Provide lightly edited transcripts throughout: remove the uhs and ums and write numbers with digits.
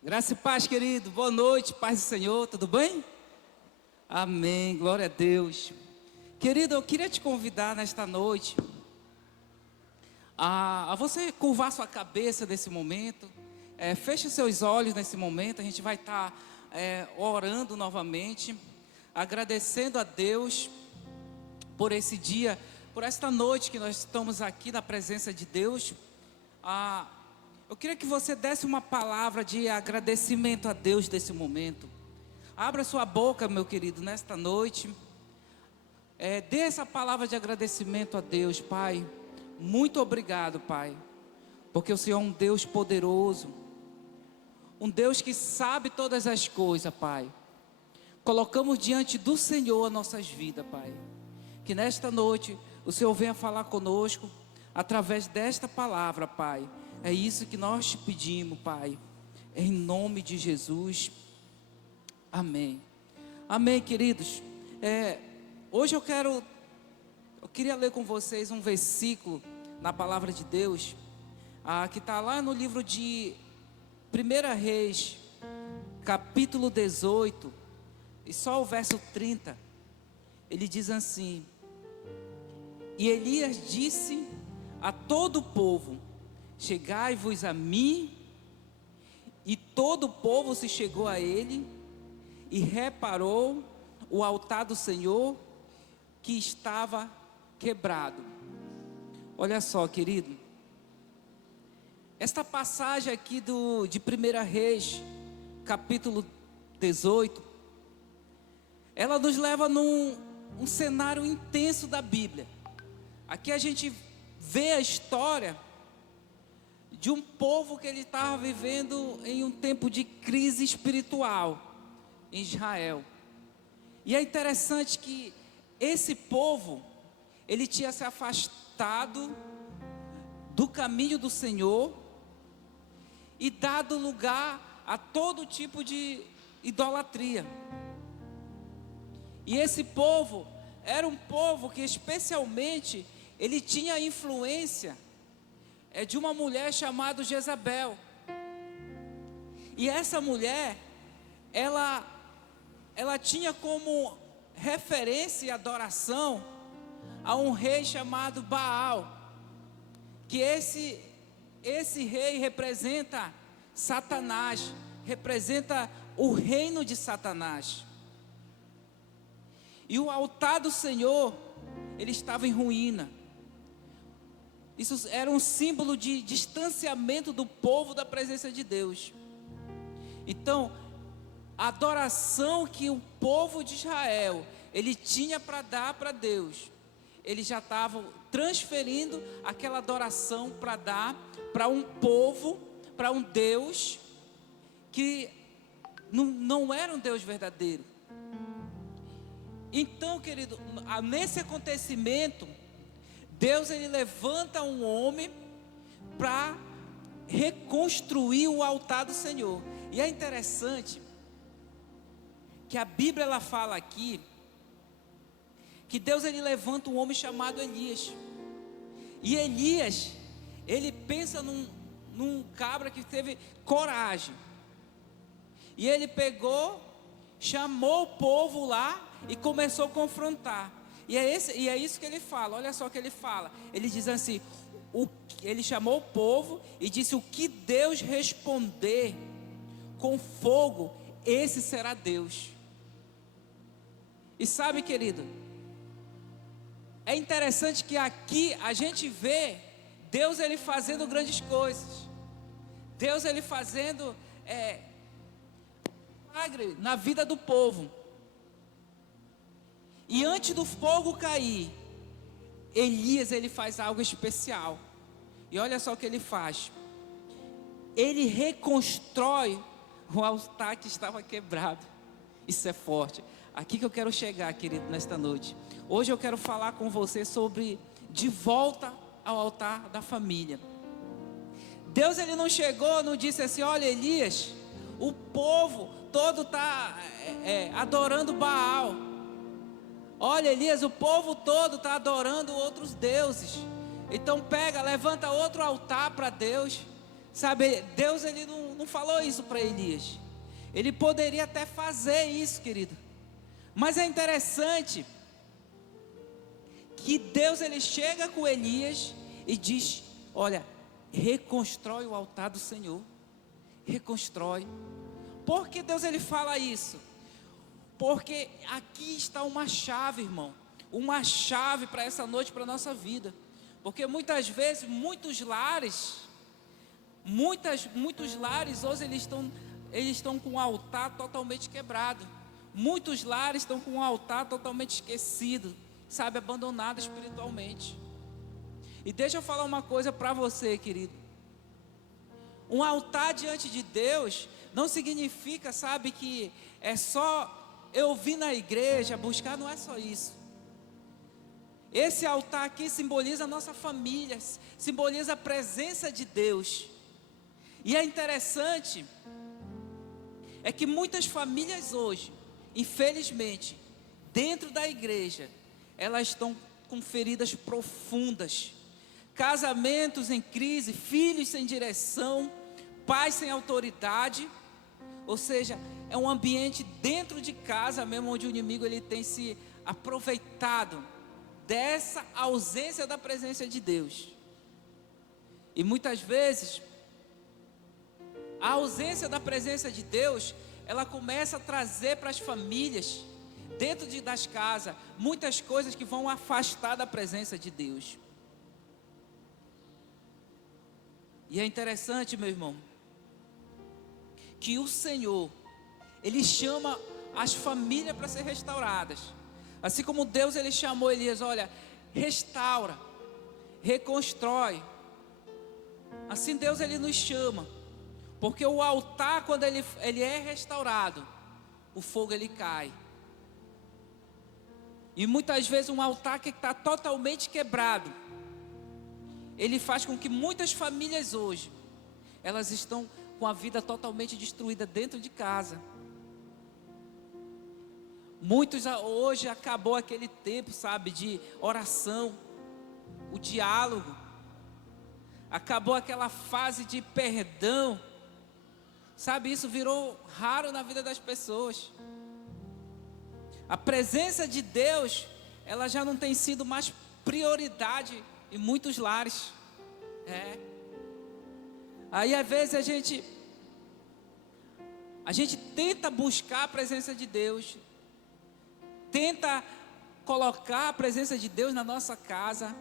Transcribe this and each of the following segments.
Graça e paz, querido. Boa noite, paz do Senhor, tudo bem? Amém, glória a Deus. Querido, eu queria te convidar nesta noite a você curvar sua cabeça nesse momento. Feche seus olhos nesse momento. A gente vai estar orando novamente, agradecendo a Deus por esse dia, por esta noite que nós estamos aqui na presença de Deus. Eu queria que você desse uma palavra de agradecimento a Deus nesse momento. Abra sua boca, meu querido, nesta noite. Dê essa palavra de agradecimento a Deus, Pai. Muito obrigado, Pai, porque o Senhor é um Deus poderoso, um Deus que sabe todas as coisas, Pai. Colocamos diante do Senhor as nossas vidas, Pai. Que nesta noite o Senhor venha falar conosco através desta palavra, Pai. É isso que nós te pedimos, Pai, em nome de Jesus. Amém. Amém, queridos. Hoje eu queria ler com vocês um versículo na palavra de Deus, que está lá no livro de 1 Reis, capítulo 18, e só o verso 30. Ele diz assim: E Elias disse a todo o povo: Chegai-vos a mim. E todo o povo se chegou a ele e reparou o altar do Senhor que estava quebrado. Olha só, querido, esta passagem aqui de 1 Reis, capítulo 18, ela nos leva num cenário intenso da Bíblia. Aqui a gente vê a história de um povo que ele estava vivendo em um tempo de crise espiritual em Israel. E é interessante que esse povo, ele tinha se afastado do caminho do Senhor e dado lugar a todo tipo de idolatria. E esse povo era um povo que especialmente ele tinha a influência de uma mulher chamada Jezabel. E essa mulher, ela tinha como referência e adoração a um rei chamado Baal, que esse rei representa Satanás, representa o reino de Satanás. E o altar do Senhor, ele estava em ruína. Isso era um símbolo de distanciamento do povo da presença de Deus. Então, a adoração que o povo de Israel ele tinha para dar para Deus, eles já estavam transferindo aquela adoração para dar para um povo, para um Deus que não era um Deus verdadeiro. Então, querido, nesse acontecimento, Deus ele levanta um homem para reconstruir o altar do Senhor. E é interessante que a Bíblia ela fala aqui que Deus ele levanta um homem chamado Elias. E Elias, ele pensa num cabra que teve coragem. E ele pegou, chamou o povo lá e começou a confrontar. E é isso que ele fala. Olha só o que ele fala. Ele diz assim: ele chamou o povo e disse: o que Deus responder com fogo, esse será Deus. E sabe, querido, é interessante que aqui a gente vê Deus ele fazendo grandes coisas. Deus ele fazendo milagre na vida do povo. E antes do fogo cair, Elias ele faz algo especial. E olha só o que ele faz. Ele reconstrói o altar que estava quebrado. Isso é forte. Aqui que eu quero chegar, querido, nesta noite. Hoje eu quero falar com você sobre de volta ao altar da família. Deus ele não chegou, não disse assim: olha, Elias, o povo todo está adorando Baal. Olha, Elias, o povo todo está adorando outros deuses. Então levanta outro altar para Deus. Sabe, Deus ele não falou isso para Elias. Ele poderia até fazer isso, querido. Mas é interessante que Deus ele chega com Elias e diz: olha, reconstrói o altar do Senhor. Reconstrói. Por que Deus ele fala isso? Porque aqui está uma chave, irmão. Uma chave para essa noite, para a nossa vida. Porque muitas vezes, muitos lares hoje eles estão com o altar totalmente quebrado. Muitos lares estão com o altar totalmente esquecido, sabe, abandonado espiritualmente. E deixa eu falar uma coisa para você, querido. Um altar diante de Deus não significa, sabe, que é só eu vir na igreja buscar, não é só isso. Esse altar aqui simboliza a nossa família, simboliza a presença de Deus. E é interessante, é que muitas famílias hoje, infelizmente, dentro da igreja, elas estão com feridas profundas, casamentos em crise, filhos sem direção, pais sem autoridade, ou seja, é um ambiente dentro de casa mesmo, onde o inimigo ele tem se aproveitado dessa ausência da presença de Deus. E muitas vezes a ausência da presença de Deus, ela começa a trazer para as famílias, dentro das casas, muitas coisas que vão afastar da presença de Deus. E é interessante, meu irmão, que o Senhor, Ele chama as famílias para ser restauradas. Assim como Deus, Ele chamou Elias, olha, restaura, reconstrói. Assim Deus, Ele nos chama. Porque o altar, quando ele é restaurado, o fogo ele cai. E muitas vezes um altar que está totalmente quebrado, ele faz com que muitas famílias hoje, elas estão com a vida totalmente destruída dentro de casa. Muitos hoje acabou aquele tempo, sabe, de oração, o diálogo. Acabou aquela fase de perdão. Sabe, isso virou raro na vida das pessoas. A presença de Deus, ela já não tem sido mais prioridade em muitos lares. Aí às vezes a gente tenta buscar a presença de Deus, tenta colocar a presença de Deus na nossa casa,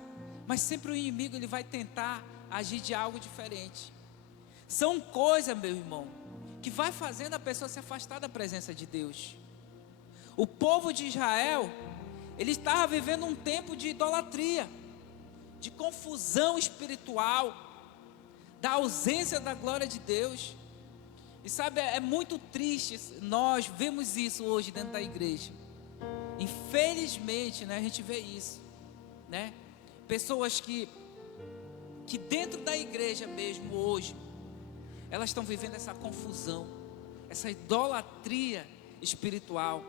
mas sempre o inimigo ele vai tentar agir de algo diferente. São coisas, meu irmão, que vai fazendo a pessoa se afastar da presença de Deus. O povo de Israel, ele estava vivendo um tempo de idolatria, de confusão espiritual, da ausência da glória de Deus. E sabe, é muito triste, nós vemos isso hoje dentro da igreja. Infelizmente, né, a gente vê isso, né? Pessoas que dentro da igreja mesmo hoje, elas estão vivendo essa confusão, essa idolatria espiritual.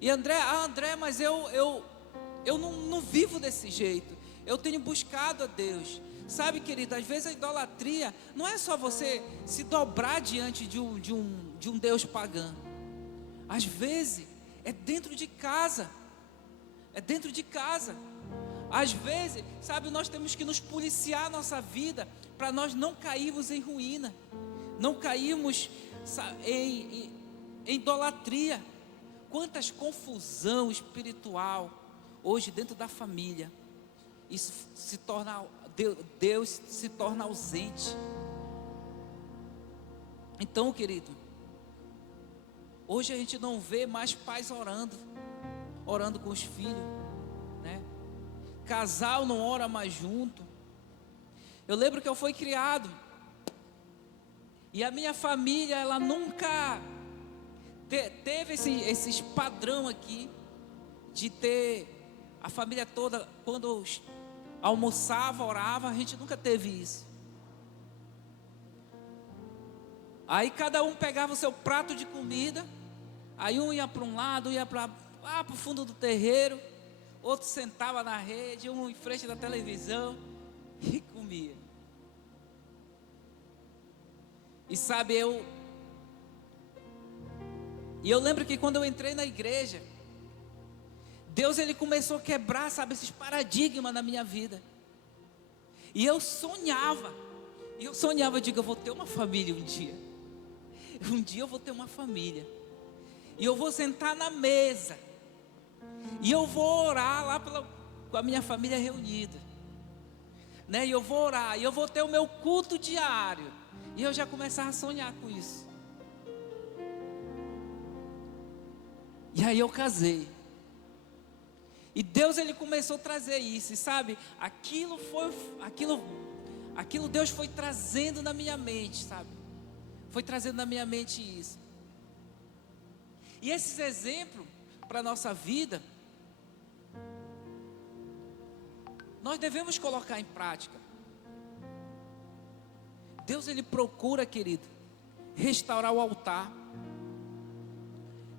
E André, mas eu não vivo desse jeito. Eu tenho buscado a Deus. Sabe, querido, às vezes a idolatria não é só você se dobrar diante de um Deus pagão. Às vezes é dentro de casa. É dentro de casa. Às vezes, sabe, nós temos que nos policiar a nossa vida para nós não cairmos em ruína, não cairmos em idolatria. Quantas confusão espiritual hoje dentro da família. Isso se torna, Deus se torna ausente. Então, querido, hoje a gente não vê mais pais orando com os filhos, né? Casal não ora mais junto. Eu lembro que eu fui criado e a minha família, ela nunca teve esse padrão aqui de ter a família toda, quando almoçava, orava. A gente nunca teve isso. Aí cada um pegava o seu prato de comida, aí um ia para um lado, ia lá para o fundo do terreiro, outro sentava na rede, um em frente da televisão e comia. E sabe, eu lembro que quando eu entrei na igreja, Deus ele começou a quebrar, sabe, esses paradigmas na minha vida. E eu sonhava, eu digo, eu vou ter uma família um dia. Um dia eu vou ter uma família. E eu vou sentar na mesa. E eu vou orar lá com a minha família reunida. Né? E eu vou orar, e eu vou ter o meu culto diário. E eu já começava a sonhar com isso. E aí eu casei. E Deus ele começou a trazer isso, e sabe, aquilo Deus foi trazendo na minha mente, sabe? Foi trazendo na minha mente isso. E esses exemplos para a nossa vida, nós devemos colocar em prática. Deus ele procura, querido, restaurar o altar.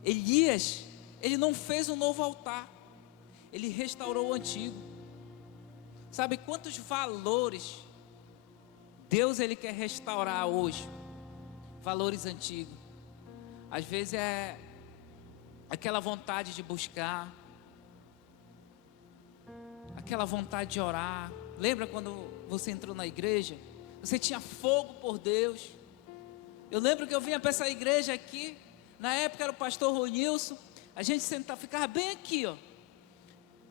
Elias, ele não fez um novo altar, ele restaurou o antigo. Sabe quantos valores Deus ele quer restaurar hoje? Valores antigos. Às vezes é aquela vontade de buscar, aquela vontade de orar. Lembra quando você entrou na igreja? Você tinha fogo por Deus. Eu lembro que eu vinha para essa igreja aqui. Na época era o pastor Ronilson. A gente sentava, ficava bem aqui, ó.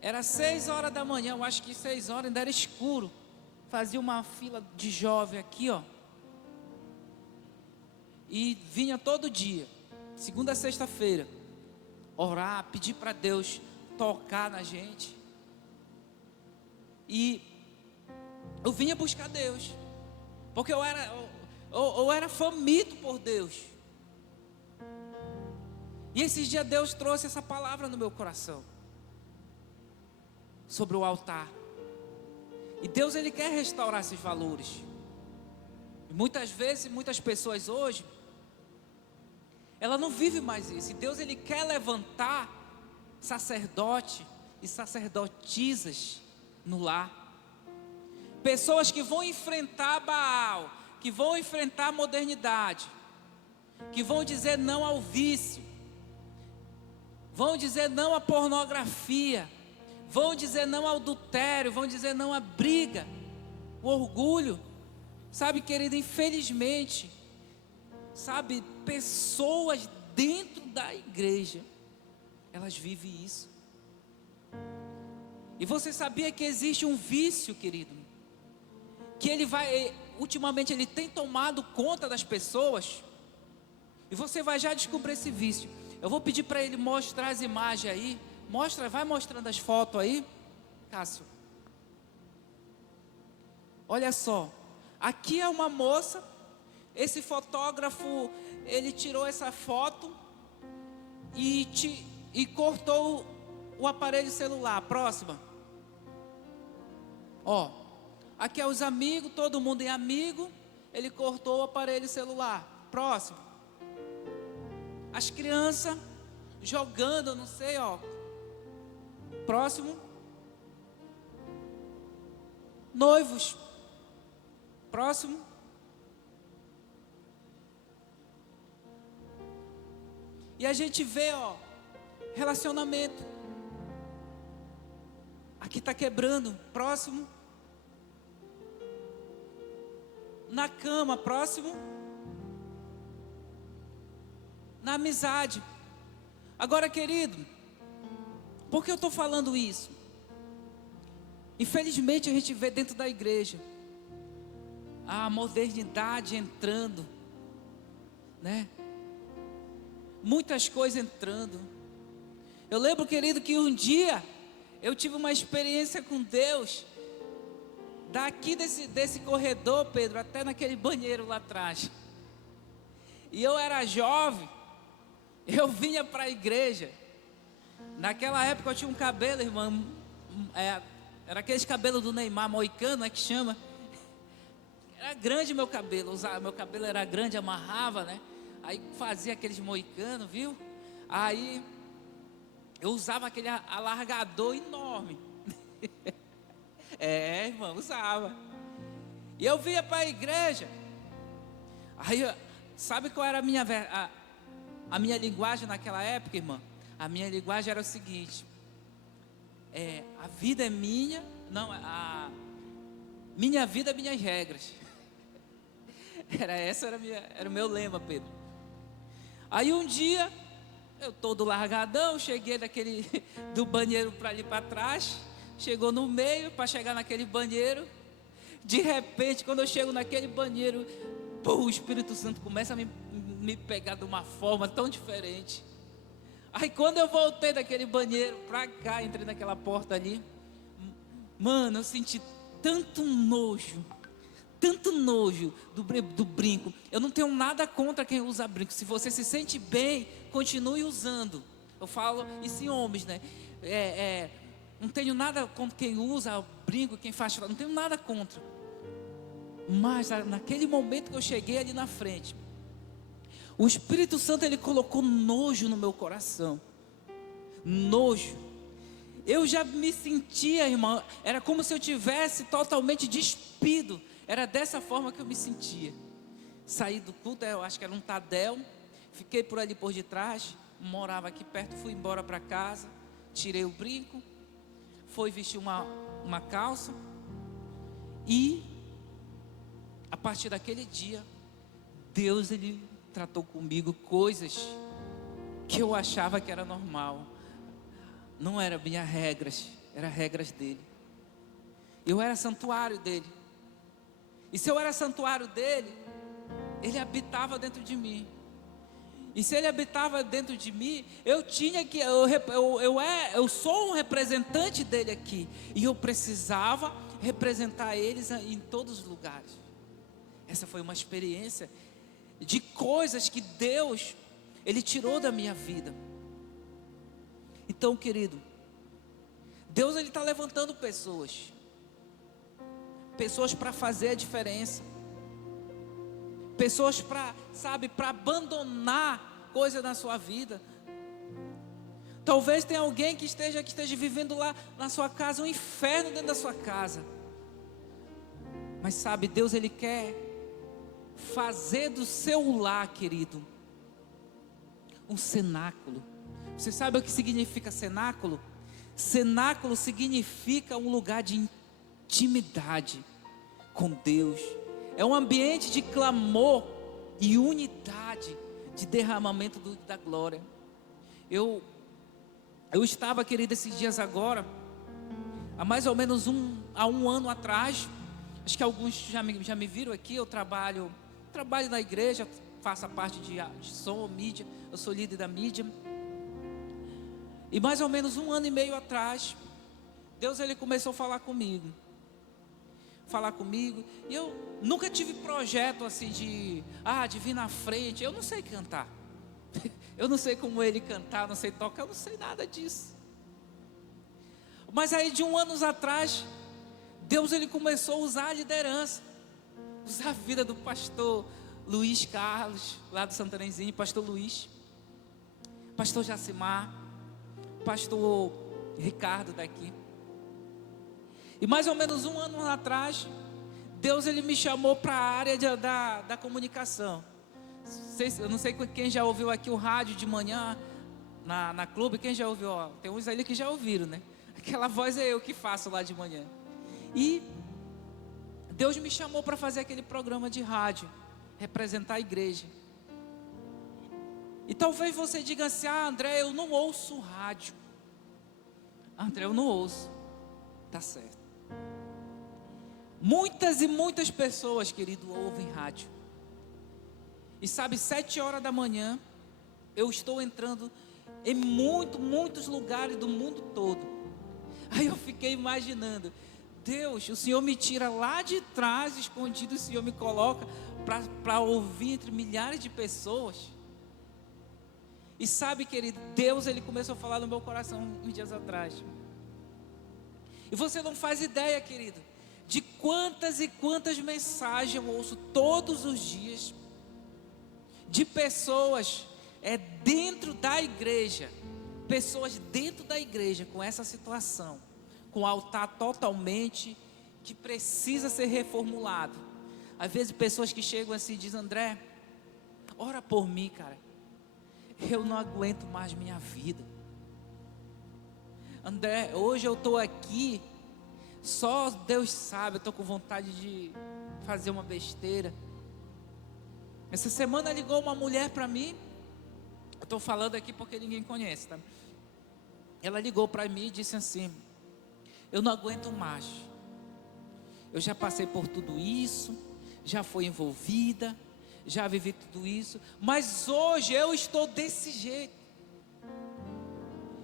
Era 6 horas da manhã, eu acho que 6 horas, ainda era escuro. Fazia uma fila de jovem aqui, ó. E vinha todo dia, segunda a sexta-feira, orar, pedir para Deus tocar na gente. E eu vinha buscar Deus, porque eu era faminto por Deus. E esses dias Deus trouxe essa palavra no meu coração, sobre o altar. E Deus ele quer restaurar esses valores. E muitas vezes, muitas pessoas hoje, ela não vive mais isso. E Deus ele quer levantar sacerdote e sacerdotisas no lar. Pessoas que vão enfrentar Baal, que vão enfrentar a modernidade, que vão dizer não ao vício, vão dizer não à pornografia, vão dizer não ao adultério, vão dizer não à briga, o orgulho. Sabe, querido, infelizmente, sabe, pessoas dentro da igreja, elas vivem isso. E você sabia que existe um vício, querido, que ultimamente ele tem tomado conta das pessoas, e você vai já descobrir esse vício. Eu vou pedir para ele mostrar as imagens aí. Vai mostrando as fotos aí, Cássio. Olha só, aqui é uma moça. Esse fotógrafo, ele tirou essa foto e cortou o aparelho celular. Próxima. Ó, aqui é os amigos, todo mundo é amigo. Ele cortou o aparelho celular. Próximo. As crianças jogando, não sei, ó. Próximo. Noivos. Próximo. E a gente vê, ó, relacionamento. Aqui está quebrando. Próximo. Na cama. Próximo. Na amizade. Agora, querido, por que eu estou falando isso? Infelizmente a gente vê dentro da igreja a modernidade entrando, né? Muitas coisas entrando. Eu lembro, querido, que um dia eu tive uma experiência com Deus. Daqui desse corredor, Pedro, até naquele banheiro lá atrás. E eu era jovem. Eu vinha para a igreja. Naquela época eu tinha um cabelo, irmão, era aqueles cabelos do Neymar, moicano, é que chama. Era grande meu cabelo, meu cabelo era grande, amarrava, né? Aí fazia aqueles moicanos, viu? Aí eu usava aquele alargador enorme. Irmão, usava. E eu vinha para a igreja. Sabe qual era a minha linguagem naquela época, irmã? A minha linguagem era o seguinte: a vida é minha, não, a minha vida, minhas regras. Era o meu lema, Pedro. Aí um dia, eu todo largadão, cheguei do banheiro para ali para trás, chegou no meio para chegar naquele banheiro. De repente, quando eu chego naquele banheiro, o Espírito Santo começa a me pegar de uma forma tão diferente. Aí quando eu voltei daquele banheiro para cá, entrei naquela porta ali, mano, eu senti tanto nojo do brinco. Eu não tenho nada contra quem usa brinco. Se você se sente bem, continue usando. Eu falo isso em homens, né? Não tenho nada contra quem usa brinco, quem faz, não tenho nada contra. Mas naquele momento que eu cheguei ali na frente, o Espírito Santo, ele colocou nojo no meu coração. Nojo. Eu já me sentia, irmão, era como se eu tivesse totalmente despido. Era dessa forma que eu me sentia. Saí do culto, eu acho que era um Tadel. Fiquei por ali por detrás. Morava aqui perto, fui embora para casa. Tirei o brinco. Fui vestir uma calça. E a partir daquele dia, Deus, ele tratou comigo coisas que eu achava que era normal. Não era minhas regras, eram regras dele. Eu era santuário dele. E se eu era santuário dele, ele habitava dentro de mim. E se ele habitava dentro de mim, eu sou um representante dele aqui. E eu precisava representar eles em todos os lugares. Essa foi uma experiência de coisas que Deus, ele tirou da minha vida. Então, querido, Deus, ele está levantando pessoas para fazer a diferença, pessoas para abandonar coisa na sua vida. Talvez tenha alguém que esteja vivendo lá na sua casa um inferno dentro da sua casa. Mas sabe, Deus, ele quer fazer do seu lar, querido, um cenáculo. Você sabe o que significa cenáculo? Cenáculo significa um lugar de intimidade com Deus. É um ambiente de clamor e unidade, de derramamento da glória. Eu estava, querido, esses dias agora, há mais ou menos um ano atrás. Acho que alguns já me viram aqui. Eu trabalho na igreja, faço a parte de som, mídia. Eu sou líder da mídia. E mais ou menos um ano e meio atrás, Deus, ele começou a falar comigo. E eu nunca tive projeto assim de vir na frente. Eu não sei cantar. Eu não sei como ele cantar, não sei tocar, eu não sei nada disso. Mas aí de um ano atrás, Deus, ele começou a usar a liderança, usar a vida do pastor Luiz Carlos, lá do Santarenzinho, pastor Luiz, pastor Jacimar, pastor Ricardo daqui. E mais ou menos um ano atrás, Deus, ele me chamou para a área da comunicação. Eu não sei quem já ouviu aqui o rádio de manhã na Clube. Quem já ouviu? Tem uns ali que já ouviram, né? Aquela voz é eu que faço lá de manhã. E Deus me chamou para fazer aquele programa de rádio, representar a igreja. E talvez você diga assim: André, eu não ouço rádio. André, eu não ouço. Tá certo. Muitas e muitas pessoas, querido, ouvem rádio. E sabe, 7 horas da manhã, eu estou entrando em muitos lugares do mundo todo. Aí eu fiquei imaginando: Deus, o Senhor me tira lá de trás, escondido, o Senhor me coloca para ouvir entre milhares de pessoas. E sabe, querido, Deus, ele começou a falar no meu coração uns dias atrás. E você não faz ideia, querido, de quantas e quantas mensagens eu ouço todos os dias de pessoas dentro da igreja, pessoas dentro da igreja com essa situação, com o altar totalmente que precisa ser reformulado. Às vezes pessoas que chegam assim e dizem: André, ora por mim, cara. Eu não aguento mais minha vida. André, hoje eu estou aqui, só Deus sabe, eu estou com vontade de fazer uma besteira. Essa semana ligou uma mulher para mim, eu estou falando aqui porque ninguém conhece, tá? Ela ligou para mim e disse assim: eu não aguento mais, eu já passei por tudo isso, já fui envolvida, já vivi tudo isso, mas hoje eu estou desse jeito.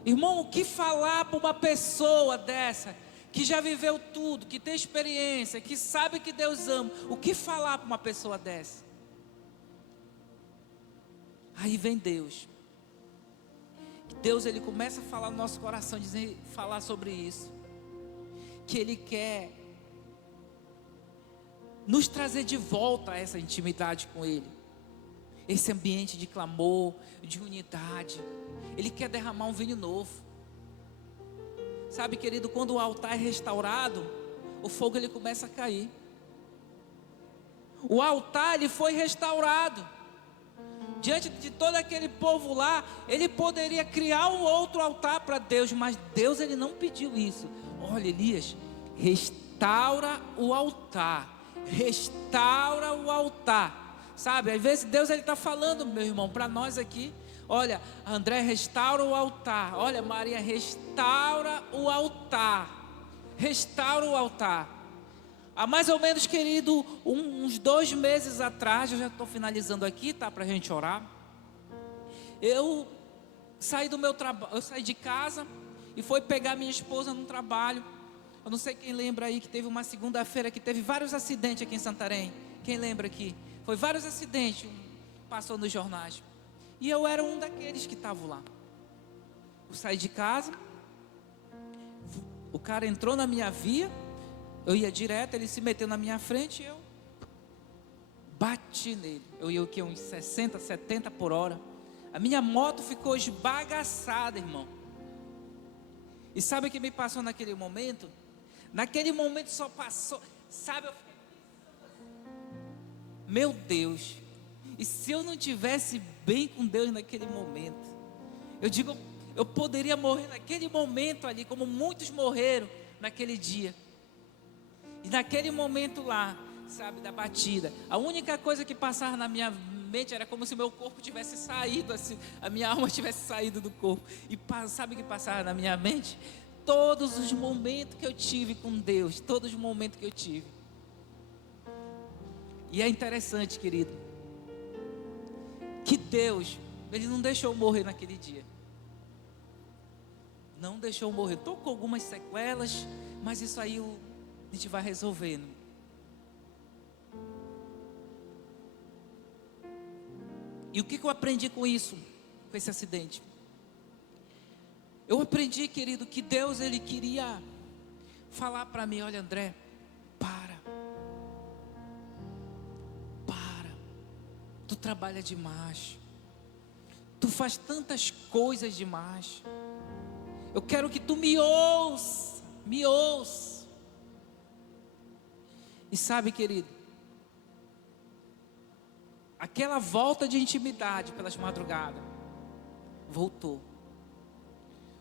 Irmão, o que falar para uma pessoa dessa, que já viveu tudo, que tem experiência, que sabe que Deus ama? O que falar para uma pessoa dessa? Aí vem Deus. Deus, Ele começa a falar no nosso coração, falar sobre isso. Que Ele quer nos trazer de volta a essa intimidade com Ele. Esse ambiente de clamor, de unidade. Ele quer derramar um vinho novo. Sabe, querido, quando o altar é restaurado, o fogo ele começa a cair. O altar ele foi restaurado. Diante de todo aquele povo lá, ele poderia criar um outro altar para Deus, mas Deus ele não pediu isso. Olha, Elias, restaura o altar. Restaura o altar. Sabe, às vezes Deus ele está falando, meu irmão, para nós aqui. Olha, André, restaura o altar. Olha, Maria, restaura o altar. Restaura o altar. Há mais ou menos, querido, uns 2 meses atrás, eu já estou finalizando aqui, tá? Para a gente orar. Eu saí do meu trabalho, eu saí de casa e fui pegar minha esposa num trabalho. Eu não sei quem lembra aí que teve uma segunda-feira que teve vários acidentes aqui em Santarém. Quem lembra aqui? Foi vários acidentes, passou nos jornais. E eu era um daqueles que estavam lá. Eu saí de casa, o cara entrou na minha via, eu ia direto, ele se meteu na minha frente e eu bati nele. Eu ia o quê? Uns 60, 70 por hora. A minha moto ficou esbagaçada, irmão. E sabe o que me passou naquele momento? Naquele momento só passou, sabe, eu fiquei pensando, meu Deus, e se eu não tivesse bem com Deus naquele momento? Eu digo, eu poderia morrer naquele momento ali, como muitos morreram naquele dia. E naquele momento lá, sabe, da batida, a única coisa que passava na minha mente era como se meu corpo tivesse saído, assim, a minha alma tivesse saído do corpo. E sabe o que passava na minha mente? Todos os momentos que eu tive com Deus, todos os momentos que eu tive. E é interessante, querido, que Deus, Ele não deixou eu morrer naquele dia. Não deixou eu morrer. Estou com algumas sequelas, mas isso aí a gente vai resolvendo. E o que eu aprendi com isso, com esse acidente? Eu aprendi, querido, que Deus Ele queria falar para mim: olha, André, para, tu trabalha demais, tu faz tantas coisas demais, eu quero que tu me ouça. E sabe, querido, aquela volta de intimidade pelas madrugadas voltou.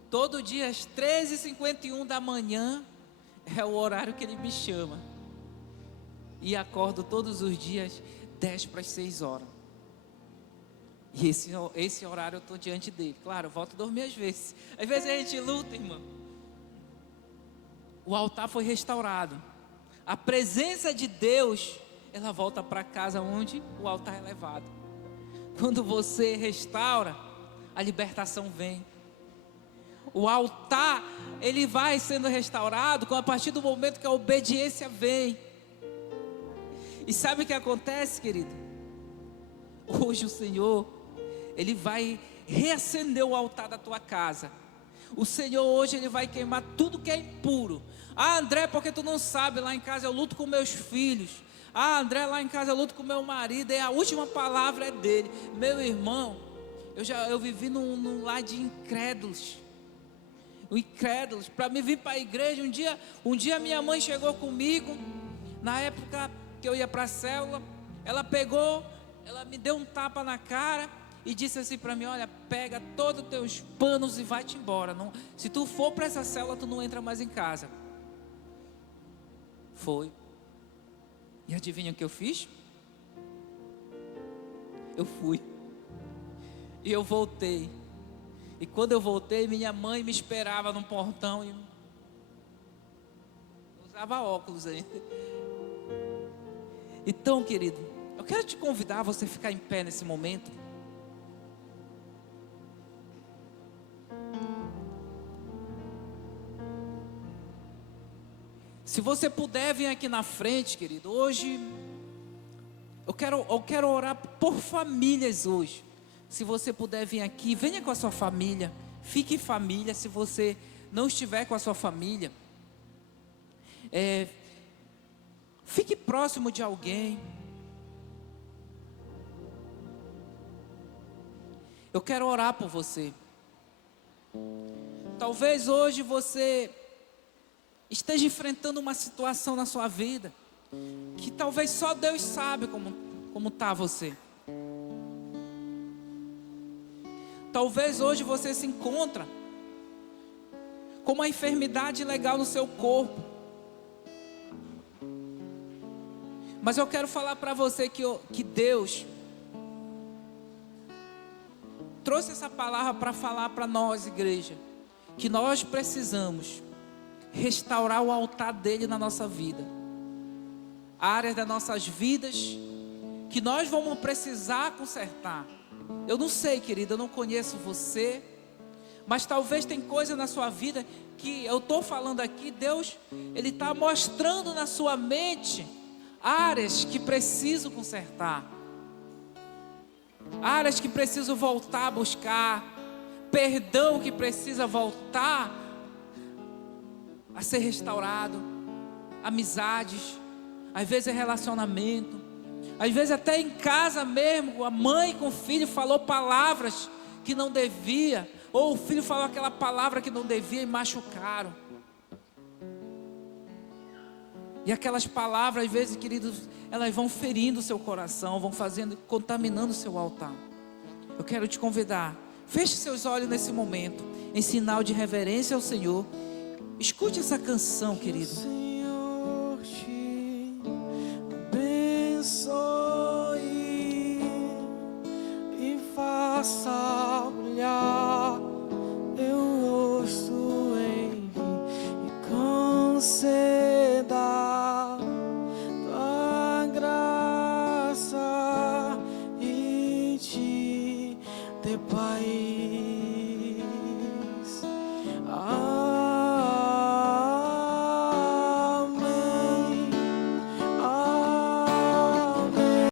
Todo dia às 13h51 da manhã é o horário que Ele me chama. E acordo todos os dias 10 para as 6 horas. E esse horário eu estou diante dele. Claro, eu volto a dormir às vezes. Às vezes a gente luta, irmão. O altar foi restaurado. A presença de Deus, ela volta para casa onde o altar é levado. Quando você restaura, a libertação vem. O altar, ele vai sendo restaurado a partir do momento que a obediência vem. E sabe o que acontece, querido? Hoje o Senhor, Ele vai reacender o altar da tua casa. O Senhor hoje, Ele vai queimar tudo que é impuro. Ah, André, porque tu não sabe, lá em casa eu luto com meus filhos. Ah, André, lá em casa eu luto com meu marido, e a última palavra é dele. Meu irmão, eu vivi num lar de incrédulos. Para me vir para a igreja, um dia minha mãe chegou comigo, na época que eu ia para a célula, ela pegou ela me deu um tapa na cara e disse assim para mim: olha, pega todos os teus panos e vai-te embora. Não, se tu for para essa célula, tu não entra mais em casa. Foi. E adivinha o que eu fiz? Eu fui. E eu voltei. E quando eu voltei, minha mãe me esperava no portão. E usava óculos ainda. Então, querido, eu quero te convidar a você ficar em pé nesse momento. Se você puder vir aqui na frente, querido, hoje eu quero orar por famílias hoje. Se você puder vir aqui, venha com a sua família, fique em família. Se você não estiver com a sua família, fique próximo de alguém. Eu quero orar por você. Talvez hoje você esteja enfrentando uma situação na sua vida que talvez só Deus sabe como está você. Talvez hoje você se encontra com uma enfermidade legal no seu corpo. Mas eu quero falar para você que Deus trouxe essa palavra para falar para nós, igreja, que nós precisamos restaurar o altar dele na nossa vida. Áreas das nossas vidas que nós vamos precisar consertar. Eu não sei, querido, eu não conheço você, mas talvez tem coisa na sua vida que eu estou falando aqui, Deus, Ele está mostrando na sua mente áreas que precisam consertar, áreas que precisam voltar a buscar, perdão que precisa voltar a ser restaurado, amizades, às vezes é relacionamento, às vezes até em casa mesmo, a mãe com o filho falou palavras que não devia, ou o filho falou aquela palavra que não devia e machucaram. E aquelas palavras, às vezes, queridos, elas vão ferindo o seu coração, vão contaminando o seu altar. Eu quero te convidar, feche seus olhos nesse momento, em sinal de reverência ao Senhor. Escute essa canção, querido. Que o Senhor te abençoe e faça brilhar teu rosto em mim e conceda tua graça e te dê paz.